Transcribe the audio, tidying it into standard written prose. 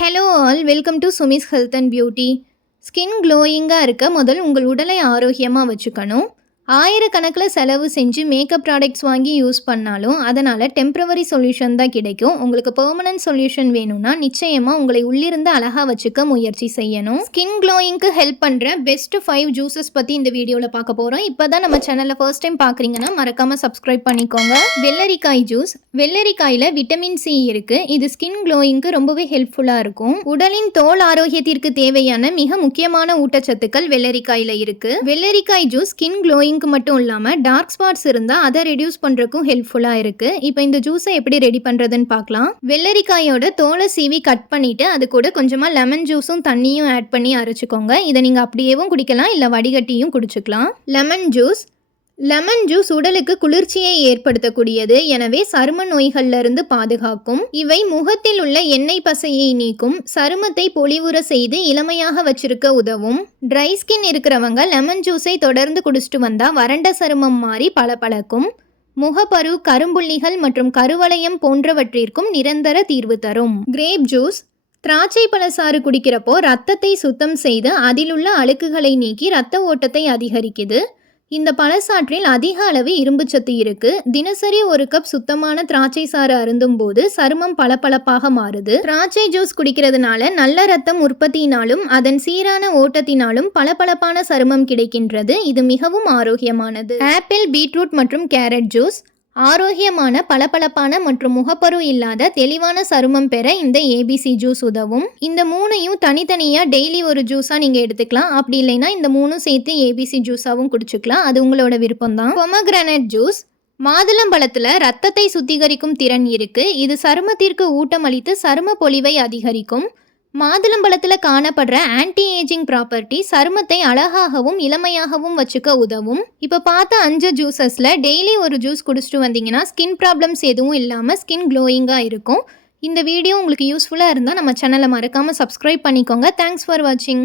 Hello all, welcome to Sumi's health and beauty. Skin க்ளோயிங்காக இருக்க முதல் உங்கள் உடலை ஆரோக்கியமாக வச்சுக்கணும். ஆயிரக்கணக்கில் செலவு செஞ்சு மேக்கப் ப்ராடக்ட்ஸ் வாங்கி யூஸ் பண்ணாலும் அதனால் டெம்ப்ரவரி சொல்யூஷன் தான் கிடைக்கும். உங்களுக்கு பெர்மனன்ட் சொல்யூஷன் வேணும்னா நிச்சயமாக உங்களை உள்ளிருந்து அழகாக வச்சுக்க முயற்சி செய்யணும். ஸ்கின் க்ளோயிங்க்கு ஹெல்ப் பண்ணுற பெஸ்ட் 5 ஜூஸஸ் பற்றி இந்த வீடியோவில் பார்க்க போகிறோம். இப்போ தான் நம்ம சேனலில் ஃபர்ஸ்ட் டைம் பார்க்குறீங்கன்னா மறக்காமல் சப்ஸ்கிரைப் பண்ணிக்கோங்க. வெள்ளரிக்காய் ஜூஸ். வெள்ளரிக்காயில் விட்டமின் சி இருக்குது. இது ஸ்கின் க்ளோயிங்க்கு ரொம்பவே ஹெல்ப்ஃபுல்லாக இருக்கும். உடலின் தோல் ஆரோக்கியத்திற்கு தேவையான மிக முக்கியமான ஊட்டச்சத்துக்கள் வெள்ளரிக்காயில் இருக்குது. வெள்ளரிக்காய் ஜூஸ் ஸ்கின் க்ளோயிங் மட்டும் இல்லாமல் டார்க் ஸ்பாட்ஸ் இருந்தால் அதை ரெடியூஸ் பண்ணுறதுக்கும் ஹெல்ப்ஃபுல்லாக இருக்குது. இப்போ இந்த ஜூஸை எப்படி ரெடி பண்ணுறதுன்னு பார்க்கலாம். வெள்ளரிக்காயோட தோலை சீவி கட் பண்ணிவிட்டு அது கூட கொஞ்சமாக லெமன் ஜூஸும் தண்ணியும் ஆட் பண்ணி அரைச்சிக்கோங்க. இதை நீங்கள் அப்படியேவும் குடிக்கலாம், இல்லை வடிகட்டியும் குடிச்சுக்கலாம். லெமன் ஜூஸ் உடலுக்கு குளிர்ச்சியை ஏற்படுத்தக்கூடியது, எனவே சரும நோய்கள்ல இருந்து பாதுகாக்கும். இவை முகத்தில் உள்ள எண்ணெய் பசையை நீக்கும், சருமத்தை பொலிவுற செய்து இளமையாக வச்சிருக்க உதவும். ட்ரை ஸ்கின் இருக்கிறவங்க லெமன் ஜூஸை தொடர்ந்து குடிச்சிட்டு வந்தா வறண்ட சருமம் மாறி பளபளக்கும். முகப்பரு, கரும்புள்ளிகள் மற்றும் கருவளையம் போன்றவற்றிற்கும் நிரந்தர தீர்வு தரும். Grape juice. திராட்சை பழச்சாறு குடிக்கிறப்போ ரத்தத்தை சுத்தம் செய்து அதிலுள்ள அழுக்குகளை நீக்கி ரத்த ஓட்டத்தை அதிகரிக்குது. இந்த பழச்சாற்றில் அதிக அளவு இரும்புச்சத்து இருக்கு. தினசரி ஒரு கப் சுத்தமான திராட்சை சாறு அருந்தும் போது சருமம் பளபளப்பாக மாறுது. திராட்சை ஜூஸ் குடிக்கிறதுனால நல்ல ரத்தம் உற்பத்தியினாலும் அதன் சீரான ஓட்டத்தினாலும் பளபளப்பான சருமம் கிடைக்கின்றது. இது மிகவும் ஆரோக்கியமானது. ஆப்பிள், பீட்ரூட் மற்றும் கேரட் ஜூஸ். ஆரோக்கியமான, பளபளப்பான மற்றும் முகப்பரு இல்லாத தெளிவான சருமம் பெற இந்த ஏபிசி ஜூஸ் உதவும். இந்த மூணையும் தனித்தனியாக டெய்லி ஒரு ஜூஸாக நீங்கள் எடுத்துக்கலாம். அப்படி இல்லைன்னா இந்த மூணும் சேர்த்து ஏபிசி ஜூஸாகவும் குடிச்சுக்கலாம். அது உங்களோட விருப்பம்தான். Pomegranate juice. மாதுளம்பழத்தில் ரத்தத்தை சுத்திகரிக்கும் திறன் இருக்குது. இது சருமத்திற்கு ஊட்டமளித்து சரும பொலிவை அதிகரிக்கும். மாதுளம்பழத்தில் காணப்படுற ஆன்டி ஏஜிங் ப்ராப்பர்ட்டி சருமத்தை அழகாகவும் இளமையாகவும் வச்சுக்க உதவும். இப்போ பார்த்த 5 ஜூஸஸில் டெய்லி ஒரு ஜூஸ் குடிச்சிட்டு வந்தீங்கன்னா ஸ்கின் ப்ராப்ளம்ஸ் எதுவும் இல்லாமல் ஸ்கின் க்ளோயிங்காக இருக்கும். இந்த வீடியோ உங்களுக்கு யூஸ்ஃபுல்லாக இருந்தால் நம்ம சேனலை மறக்காமல் சப்ஸ்கிரைப் பண்ணிக்கோங்க. தேங்க்ஸ் ஃபார் வாட்சிங்.